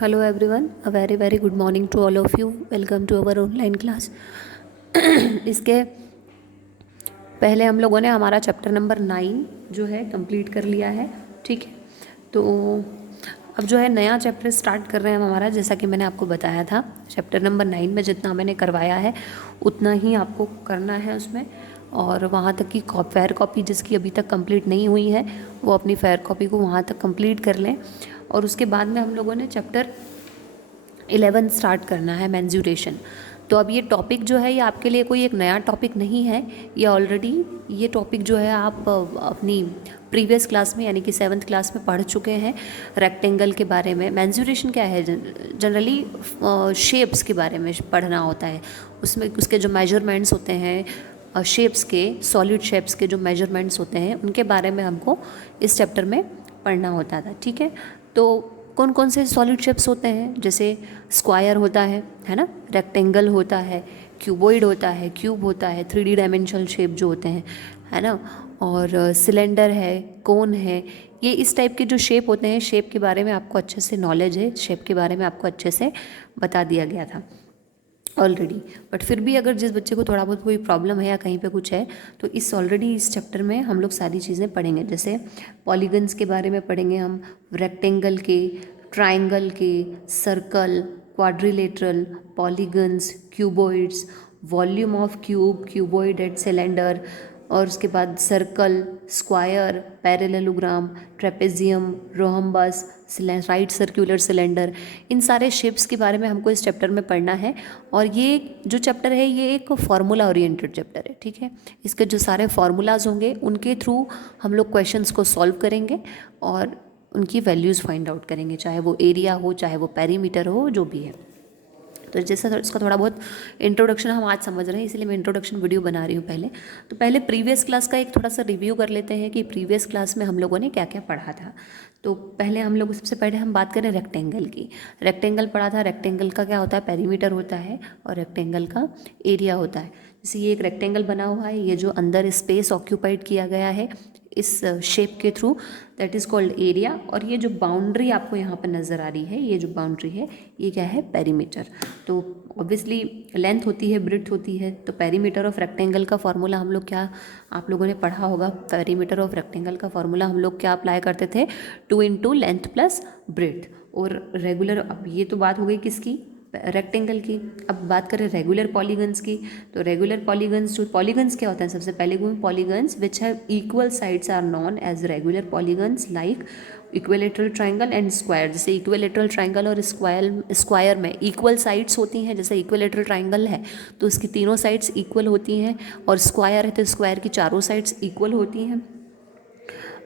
Hello everyone, a very good morning to all of you. Welcome to our online class. इसके पहले हम लोगों ने हमारा चैप्टर नंबर 9 जो है कंप्लीट कर लिया है, ठीक है। तो अब जो है नया चैप्टर स्टार्ट कर रहे हैं हम हमारा, जैसा कि मैंने आपको बताया था। चैप्टर नंबर 9 में जितना मैंने करवाया है उतना ही आपको करना है उसमें, और वहाँ तक की फेयर कॉपी जिसकी अभी तक कंप्लीट नहीं हुई है वो अपनी फेयर कॉपी को वहाँ तक कंप्लीट कर लें। और उसके बाद में हम लोगों ने चैप्टर 11 स्टार्ट करना है, मेंस्ट्रुएशन। तो अब ये टॉपिक जो है ये आपके लिए कोई एक नया टॉपिक नहीं है, ये ऑलरेडी ये टॉपिक जो है आप अपनी प्रीवियस क्लास में यानी कि 7th क्लास में पढ़ चुके हैं। रेक्टेंगल के बारे में, मेंस्ट्रुएशन क्या है, जनरली शेप्स के बारे में पढ़ना होता है। उसमें उसके जो मेजरमेंट्स होते हैं, शेप्स के, सॉलिड शेप्स के जो मेजरमेंट्स होते हैं उनके बारे में हमको इस चैप्टर में पढ़ना होता था, ठीक है। तो कौन कौन से सॉलिड शेप्स होते हैं, जैसे स्क्वायर होता है ना, रेक्टेंगल होता है, क्यूबॉइड होता है, क्यूब होता है, 3D डायमेंशनल शेप जो होते हैं, है ना, और सिलेंडर है, कोन है। ये इस टाइप के जो शेप होते हैं, शेप के बारे में आपको अच्छे से नॉलेज है, शेप के बारे में आपको अच्छे से बता दिया गया था ऑलरेडी। बट फिर भी अगर जिस बच्चे को थोड़ा बहुत कोई प्रॉब्लम है या कहीं पे कुछ है, तो इस चैप्टर में हम लोग सारी चीज़ें पढ़ेंगे। जैसे पॉलीगन्स के बारे में पढ़ेंगे हम, रेक्टेंगल के, ट्रायंगल के, circle, quadrilateral, polygons, cuboids, volume of cube, cuboid and cylinder, और उसके बाद circle, square, parallelogram, trapezium, rhombus, right circular cylinder. इन सारे शेप्स के बारे में हमको इस चैप्टर में पढ़ना है। और ये जो चैप्टर है ये एक फार्मूला ओरिएंटेड चैप्टर है, ठीक है। इसके जो सारे फार्मूलाज होंगे उनके थ्रू हम लोग क्वेश्चंस को सॉल्व करेंगे और उनकी वैल्यूज़ फाइंड आउट करेंगे, चाहे वो एरिया हो, चाहे वो पेरीमीटर हो, जो भी है। तो जैसा इसका थोड़ा बहुत इंट्रोडक्शन हम आज समझ रहे हैं, इसलिए मैं इंट्रोडक्शन वीडियो बना रही हूँ पहले। तो पहले प्रीवियस क्लास का एक थोड़ा सा रिव्यू कर लेते हैं कि प्रीवियस क्लास में हम लोगों ने क्या क्या पढ़ा था। तो पहले हम लोग सबसे पहले हम बात करें रेक्टेंगल की। रेक्टेंगल पढ़ा था, रेक्टेंगल का क्या होता है, पेरीमीटर होता है, और रेक्टेंगल का एरिया होता है। जैसे ये एक रेक्टेंगल बना हुआ है, ये जो अंदर स्पेस ऑक्यूपाइड किया गया है इस शेप के through, that is called area. और ये जो बाउंड्री आपको यहाँ पर नज़र आ रही है, ये जो बाउंड्री है ये क्या है, पेरीमीटर। तो ऑब्वियसली लेंथ होती है, ब्रेड्थ होती है, तो पेरीमीटर ऑफ रेक्टेंगल का फॉर्मूला हम लोग क्या, आप लोगों ने पढ़ा होगा, पेरीमीटर ऑफ रेक्टेंगल का फॉर्मूला हम लोग क्या अप्लाई करते थे, 2 इंटू लेंथ प्लस ब्रेड्थ। और रेगुलर, अब ये तो बात हो गई किसकी, रेक्टेंगल की। अब बात करें रेगुलर पॉलीगन्स की, तो रेगुलर पॉलीगन्स, जो पॉलीगन्स क्या होता है, सबसे पहले polygons which have equal sides are known as regular polygons like equilateral triangle and square. जैसे इक्विलेटरल ट्रायंगल और स्क्वायर में इक्वल साइड्स होती हैं। जैसे इक्विलेटरल ट्रायंगल है तो उसकी तीनों साइड्स इक्वल होती हैं, और स्क्वायर है तो स्क्वायर की चारों साइड्स इक्वल होती हैं।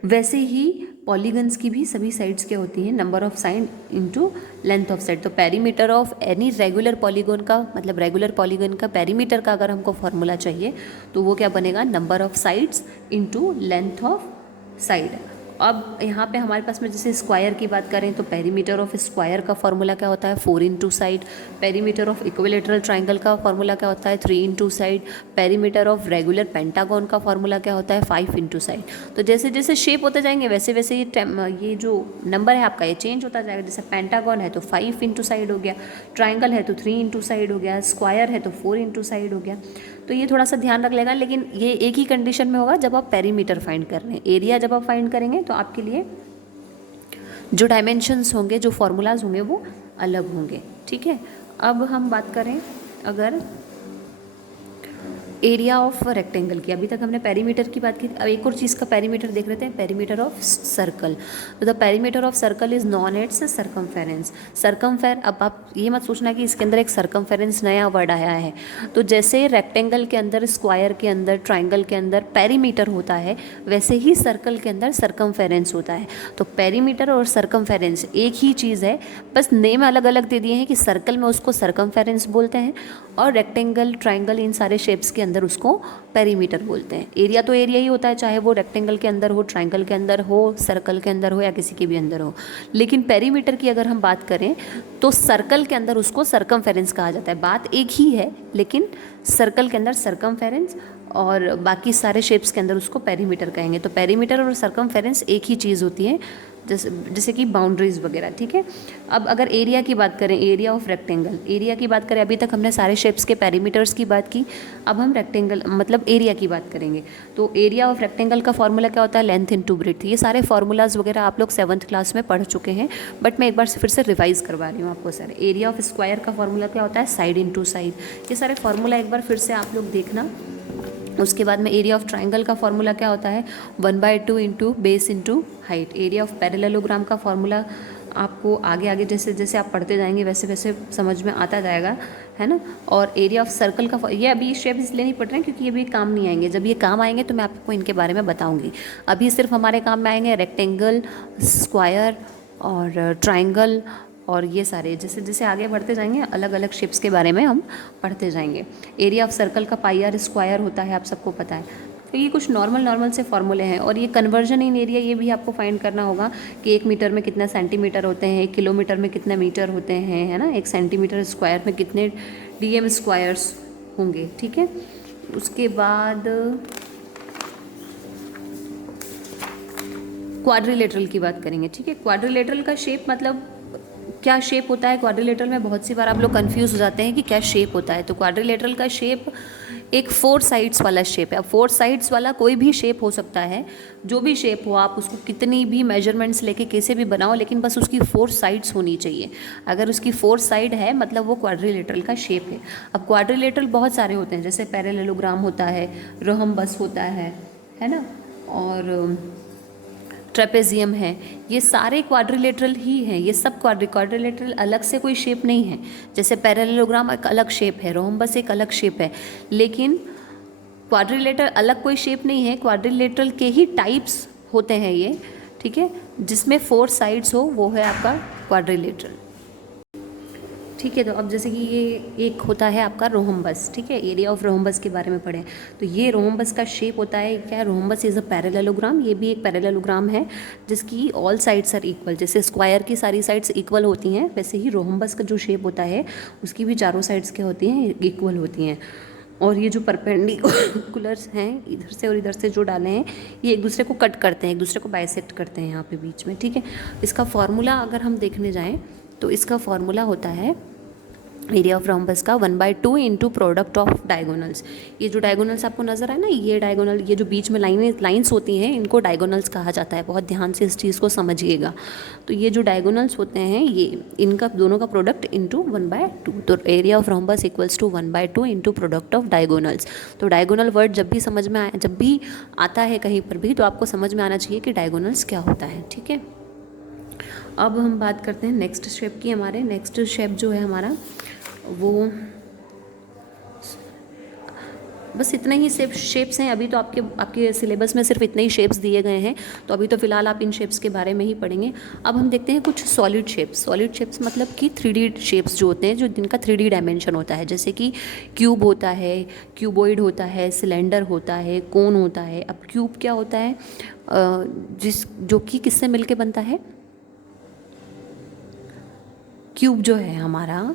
वैसे ही पॉलीगन्स की भी सभी साइड्स क्या होती हैं, number of side into length of side. तो perimeter of any regular polygon का, मतलब रेगुलर पॉलीगन का पेरीमीटर का अगर हमको फॉर्मूला चाहिए तो वो क्या बनेगा, number of sides into length of side. अब यहाँ पे हमारे पास में जैसे स्क्वायर की बात करें तो पेरीमीटर ऑफ स्क्वायर का फॉर्मूला क्या होता है, 4 into side. Perimeter of equilateral triangle का फॉर्मूला क्या होता है, 3 into side. Perimeter of regular pentagon का फॉर्मूला क्या होता है, 5 इंटू साइड। तो जैसे जैसे शेप होते जाएंगे वैसे वैसे ये जो नंबर है आपका ये चेंज होता जाएगा। जैसे पेंटागन है तो 5 इंटू साइड हो गया, ट्राइंगल है तो 3 इंटू साइड हो गया, स्क्वायर है तो 4 इंटू साइड हो गया। तो ये थोड़ा सा ध्यान रख लेगा, लेकिन ये एक ही कंडीशन में होगा जब आप पेरीमीटर फाइंड कर रहे हैं। एरिया जब आप फाइंड करेंगे तो आपके लिए जो डायमेंशंस होंगे, जो फॉर्मूलाज होंगे वो अलग होंगे, ठीक है। अब हम बात करें अगर एरिया ऑफ रेक्टेंगल की, अभी तक हमने पेरीमीटर की बात की। अब एक और चीज़ का पेरीमीटर देख रहे थे, पेरीमीटर ऑफ सर्कल। तो the perimeter of circle is known as circumference. अब आप ये मत सोचना कि इसके अंदर एक सर्कमफेरेंस नया वर्ड आया है। तो जैसे रेक्टेंगल के अंदर, स्क्वायर के अंदर, ट्राइंगल के अंदर पेरीमीटर होता है, वैसे ही सर्कल के अंदर सर्कमफेरेंस होता है। तो पेरीमीटर और सर्कमफेरेंस एक ही चीज़ है, बस नेम अलग अलग दे दिए हैं कि सर्कल में उसको सर्कमफेरेंस बोलते हैं और रेक्टेंगल, ट्राइंगल, इन सारे शेप्स के अंदर उसको पेरीमीटर बोलते हैं। एरिया तो एरिया ही होता है, चाहे वो रेक्टेंगल के अंदर हो, ट्राइंगल के अंदर हो, सर्कल के अंदर हो या किसी के भी अंदर हो। लेकिन पेरीमीटर की अगर हम बात करें तो सर्कल के अंदर उसको सर्कमफेरेंस कहा जाता है। बात एक ही है, लेकिन सर्कल के अंदर सर्कमफेरेंस और बाकी सारे शेप्स के अंदर उसको पेरीमीटर कहेंगे। तो पेरीमीटर और सर्कमफेरेंस एक ही चीज़ होती है, जैसे जैसे कि बाउंड्रीज वगैरह, ठीक है। अब अगर एरिया की बात करें, एरिया ऑफ रेक्टेंगल, एरिया की बात करें, अभी तक हमने सारे शेप्स के पेरीमीटर्स की बात की, अब हम रेक्टेंगल मतलब एरिया की बात करेंगे। तो एरिया ऑफ रेक्टेंगल का फॉर्मूला क्या होता है? Length into breadth. ये सारे फार्मूलाज वगैरह आप लोग 7th क्लास में पढ़ चुके हैं, बट मैं एक बार फिर से रिवाइज करवा रही हूँ आपको सर। एरिया ऑफ स्क्वायर का फॉर्मूला क्या होता है? Side into side. ये सारे फार्मूला एक बार फिर से आप लोग देखना। उसके बाद में एरिया ऑफ ट्राइंगल का फॉर्मूला क्या होता है? 1/2 into base into height. Area of parallelogram का फॉर्मूला आपको आगे आगे जैसे जैसे आप पढ़ते जाएंगे वैसे वैसे समझ में आता जाएगा, है ना। और एरिया ऑफ सर्कल का ये अभी शेप इसलिए नहीं पढ़ रहे हैं क्योंकि ये भी काम नहीं आएंगे। जब ये काम आएंगे तो मैं आपको इनके बारे में बताऊंगी। अभी सिर्फ हमारे काम में आएंगे रेक्टेंगल, स्क्वायर और ट्राइंगल, और ये सारे जैसे जैसे आगे बढ़ते जाएंगे अलग अलग शेप्स के बारे में हम पढ़ते जाएंगे। एरिया ऑफ सर्कल का पाई आर स्क्वायर होता है, आप सबको पता है। तो ये कुछ नॉर्मल से फॉर्मूले हैं। और ये कन्वर्जन इन एरिया, ये भी आपको फाइंड करना होगा कि 1 मीटर में कितना सेंटीमीटर होते हैं, 1 किलोमीटर में कितने मीटर होते हैं, है ना। 1 सेंटीमीटर स्क्वायर में कितने DM स्क्वायर्स होंगे, ठीक है। उसके बाद क्वाड्रिलेटरल की बात करेंगे, ठीक है। क्वाड्रिलेटरल का शेप मतलब क्या शेप होता है? क्वाड्रिलेटरल में बहुत सी बार आप लोग कंफ्यूज हो जाते हैं कि क्या शेप होता है। तो क्वाड्रिलेटरल का शेप एक 4 साइड्स वाला शेप है। अब 4 साइड्स वाला कोई भी शेप हो सकता है, जो भी शेप हो, आप उसको कितनी भी मेजरमेंट्स लेके कैसे भी बनाओ, लेकिन बस उसकी 4 साइड्स होनी चाहिए। अगर उसकी 4 साइड है मतलब वो क्वाड्रिलेटरल का शेप है। अब क्वाड्रिलेटरल बहुत सारे होते हैं, जैसे पैरेललोग्राम होता है, रोहम्बस होता है ना, और ट्रेपेजियम है। ये सारे क्वाड्रिलेटरल ही हैं। ये सब क्वाड्रिलेटरल अलग से कोई शेप नहीं है। जैसे पैरेललोग्राम एक अलग शेप है, रोहम्बस एक अलग शेप है, लेकिन क्वाड्रिलेटरल अलग कोई शेप नहीं है। क्वाड्रिलेटरल के ही टाइप्स होते हैं ये, ठीक है। जिसमें 4 साइड्स हो वो है आपका क्वाड्रिलेटरल, ठीक है। तो अब जैसे कि ये एक होता है आपका रोहम्बस, ठीक है। एरिया ऑफ रोहम्बस के बारे में पढ़ें तो ये रोहम्बस का शेप होता है क्या? Rhombus is a parallelogram. ये भी एक पैरेललोग्राम है जिसकी ऑल साइड्स आर इक्वल। जैसे स्क्वायर की सारी साइड्स इक्वल होती हैं, वैसे ही रोहम्बस का जो शेप होता है उसकी भी चारों साइड्स क्या होती हैं? इक्वल होती हैं। और ये जो परपेंडिकुलर्स हैं इधर से और इधर से जो डाले हैं, ये एक दूसरे को कट करते हैं, एक दूसरे को बाइसेक्ट करते हैं यहाँ पे बीच में, ठीक है। इसका फॉर्मूला अगर हम देखने जाएँ तो इसका फॉर्मूला होता है एरिया ऑफ रोम्बस का 1/2 इंटू प्रोडक्ट ऑफ डायगोनल्स। ये जो डायगोनल्स आपको नजर आए ना, ये डायगोनल, ये जो बीच में लाइंस होती हैं, इनको डायगोनल्स कहा जाता है। बहुत ध्यान से इस चीज़ को समझिएगा। तो ये जो डायगोनल्स होते हैं, ये इनका दोनों का प्रोडक्ट इंटू 1/2। तो area of rhombus equals to 1/2 into product of diagonals. तो डायगोनल वर्ड जब भी समझ में आए, जब भी आता है कहीं पर भी, तो आपको समझ में आना चाहिए कि डायगोनल्स क्या होता है, ठीक है। अब हम बात करते हैं नेक्स्ट शेप की। हमारे नेक्स्ट शेप जो है हमारा, वो बस इतने ही शेप्स हैं। अभी तो आपके सिलेबस में सिर्फ इतने ही शेप्स दिए गए हैं, तो अभी तो फिलहाल आप इन शेप्स के बारे में ही पढ़ेंगे। अब हम देखते हैं कुछ सॉलिड शेप्स। सॉलिड शेप्स मतलब कि 3D शेप्स जो होते हैं, जो जिनका 3D डायमेंशन होता है, जैसे कि क्यूब होता है, क्यूबॉइड होता है, सिलेंडर होता है, कोन होता है। अब क्यूब क्या होता है? जो कि किससे मिलके बनता है? क्यूब जो है हमारा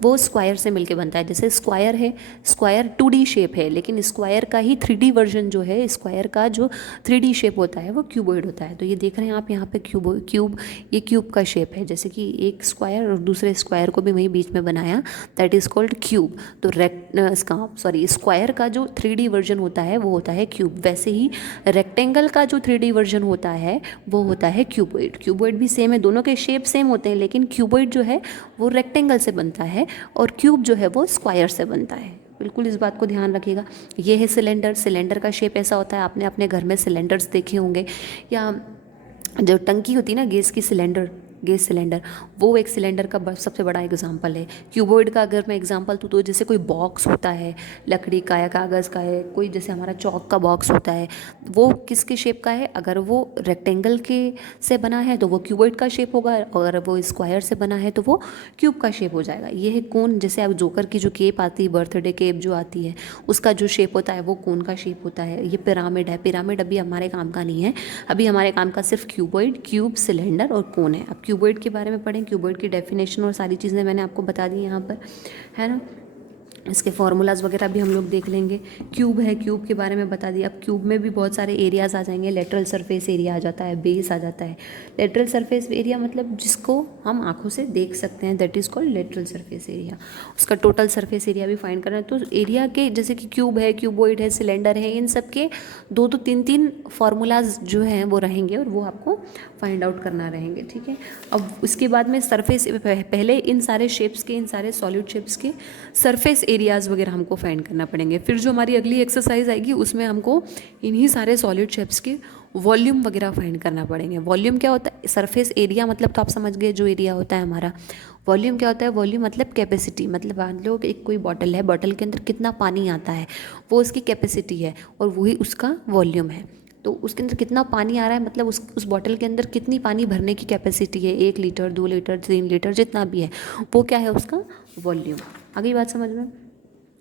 वो स्क्वायर से मिलके बनता है। जैसे स्क्वायर है, स्क्वायर 2D शेप है, लेकिन स्क्वायर का ही 3D वर्जन जो है, स्क्वायर का जो 3D शेप होता है वो क्यूबॉइड होता है। तो ये देख रहे हैं आप यहाँ पे क्यूब, ये क्यूब का शेप है। जैसे कि एक स्क्वायर और दूसरे स्क्वायर को भी वहीं बीच में बनाया, दैट इज़ कॉल्ड क्यूब। तो स्क्वायर का जो 3D वर्जन होता है वो होता है क्यूब। वैसे ही रेक्टेंगल का जो 3D वर्जन होता है वो होता है क्यूबॉइड। क्यूबॉइड भी सेम है, दोनों के शेप सेम होते हैं, लेकिन क्यूबॉइड जो है वो रेक्टेंगल से बनता है और क्यूब जो है वो स्क्वायर से बनता है। बिल्कुल इस बात को ध्यान रखिएगा। ये है सिलेंडर। सिलेंडर का शेप ऐसा होता है, आपने अपने घर में सिलेंडर्स देखे होंगे, या जो टंकी होती है ना गैस सिलेंडर, वो एक सिलेंडर का सबसे बड़ा एग्जांपल है। क्यूबॉइड का अगर मैं एग्जांपल दूँ तो जैसे कोई बॉक्स होता है, लकड़ी का या कागज़ का है, कोई जैसे हमारा चौक का बॉक्स होता है, वो किसके शेप का है? अगर वो रेक्टेंगल के से बना है तो वो क्यूबॉइड का शेप होगा, और अगर वो स्क्वायर से बना है तो वो क्यूब का शेप हो जाएगा। ये है कोन। जैसे अब जोकर की जो केप आती है, बर्थडे केप जो आती है, उसका जो शेप होता है वो कोन का शेप होता है। ये पिरामिड है। पिरामिड अभी हमारे काम का नहीं है, अभी हमारे काम का सिर्फ क्यूबॉइड, क्यूब, सिलेंडर और कोन है। अब क्यूबॉइड के बारे में पढ़ें। क्यूबॉइड की डेफिनेशन और सारी चीज़ें मैंने आपको बता दी यहाँ पर, है ना। इसके फार्मूलाज वगैरह भी हम लोग देख लेंगे। क्यूब है, क्यूब के बारे में बता दिया। अब क्यूब में भी बहुत सारे एरियाज आ जाएंगे। लेटरल सरफेस एरिया आ जाता है, बेस आ जाता है। लेटरल सरफेस एरिया मतलब जिसको हम आंखों से देख सकते हैं, that is called lateral surface area. उसका टोटल सरफेस एरिया भी फाइंड करना है। तो एरिया के जैसे कि क्यूब है, क्यूबॉइड है, सिलेंडर है, इन सब के दो दो तीन तीन फार्मूलाज जो हैं वो रहेंगे और वो आपको फाइंड आउट करना रहेंगे, ठीक है। अब उसके बाद में सरफेस, पहले इन सारे शेप्स के, इन सारे सॉलिड शेप्स के सरफेस एरियाज़ वगैरह हमको फाइंड करना पड़ेंगे। फिर जो हमारी अगली एक्सरसाइज आएगी उसमें हमको इन्हीं सारे सॉलिड शेप्स के वॉल्यूम वगैरह फाइंड करना पड़ेंगे। वॉल्यूम क्या होता है? सरफेस एरिया मतलब तो आप समझ गए जो एरिया होता है हमारा। वॉल्यूम क्या होता है? वॉल्यूम मतलब कैपेसिटी, मतलब मान लो एक कोई बॉटल है, बॉटल के अंदर कितना पानी आता है वो उसकी कैपेसिटी है और वही उसका वॉल्यूम है। तो उसके अंदर कितना पानी आ रहा है मतलब उस बॉटल के अंदर कितनी पानी भरने की कैपेसिटी है, 1 लीटर, 2 लीटर, 3 लीटर, जितना भी है वो क्या है? उसका वॉल्यूम। आ गई बात समझ में?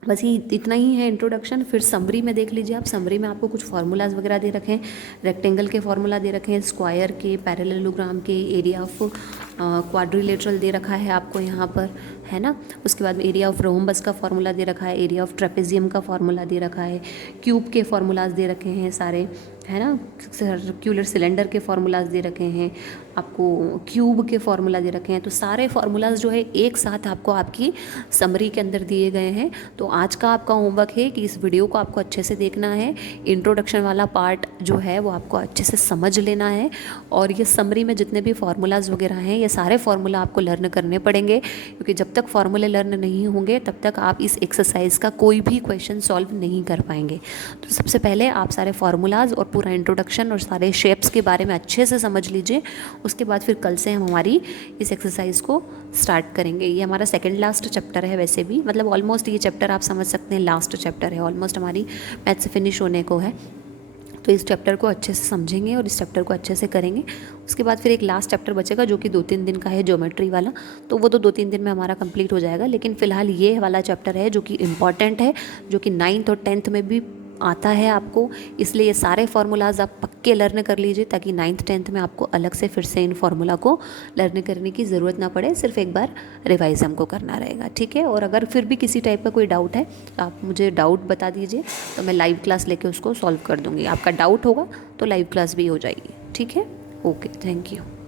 बस ये इतना ही है इंट्रोडक्शन। फिर समरी में देख लीजिए आप। समरी में आपको कुछ फार्मूलाज वगैरह दे रखे हैं। रेक्टेंगल के फार्मूला दे रखे हैं, स्क्वायर के, पैरेललोग्राम के, एरिया ऑफ क्वाड्रिलेटरल दे रखा है आपको यहाँ पर, है ना। उसके बाद में एरिया ऑफ रोम्बस का फार्मूला दे रखा है, एरिया ऑफ ट्रेपेजियम का फार्मूला दे रखा है, क्यूब के फार्मूलाज दे रखे हैं सारे, है ना। सर्कुलर सिलेंडर के फार्मूलाज दे रखे हैं आपको, क्यूब के फार्मूला दे रखे हैं। तो सारे फार्मूलाज जो है एक साथ आपको आपकी समरी के अंदर दिए गए हैं। तो आज का आपका होमवर्क है कि इस वीडियो को आपको अच्छे से देखना है। इंट्रोडक्शन वाला पार्ट जो है वो आपको अच्छे से समझ लेना है और ये समरी में जितने भी फार्मूलाज वगैरह हैं ये सारे फार्मूला आपको लर्न करने पड़ेंगे, क्योंकि जब तक फार्मूले लर्न नहीं होंगे तब तक आप इस एक्सरसाइज का कोई भी क्वेश्चन सॉल्व नहीं कर पाएंगे। तो सबसे पहले आप सारे फार्मूलाज और पूरा इंट्रोडक्शन और सारे शेप्स के बारे में अच्छे से समझ लीजिए। उसके बाद फिर कल से हम हमारी इस एक्सरसाइज को स्टार्ट करेंगे। ये हमारा सेकंड लास्ट चैप्टर है वैसे भी, मतलब ऑलमोस्ट ये चैप्टर आप समझ सकते हैं लास्ट चैप्टर है, ऑलमोस्ट हमारी मैथ से फिनिश होने को है। तो इस चैप्टर को अच्छे से समझेंगे और इस चैप्टर को अच्छे से करेंगे। उसके बाद फिर एक लास्ट चैप्टर बचेगा जो कि 2-3 दिन का है, ज्योमेट्री वाला। तो वो तो 2-3 दिन में हमारा कंप्लीट हो जाएगा। लेकिन फ़िलहाल ये वाला चैप्टर है जो कि इम्पॉर्टेंट है, जो कि 9th और 10th में भी आता है आपको। इसलिए ये सारे फार्मूलाज आप पक्के लर्न कर लीजिए ताकि 9th 10th में आपको अलग से फिर से इन फार्मूला को लर्न करने की ज़रूरत ना पड़े। सिर्फ एक बार रिवाइज हमको करना रहेगा, ठीक है। और अगर फिर भी किसी टाइप का कोई डाउट है तो आप मुझे डाउट बता दीजिए, तो मैं लाइव क्लास लेके उसको सॉल्व कर दूँगी। आपका डाउट होगा तो लाइव क्लास भी हो जाएगी, ठीक है। Okay, thank you.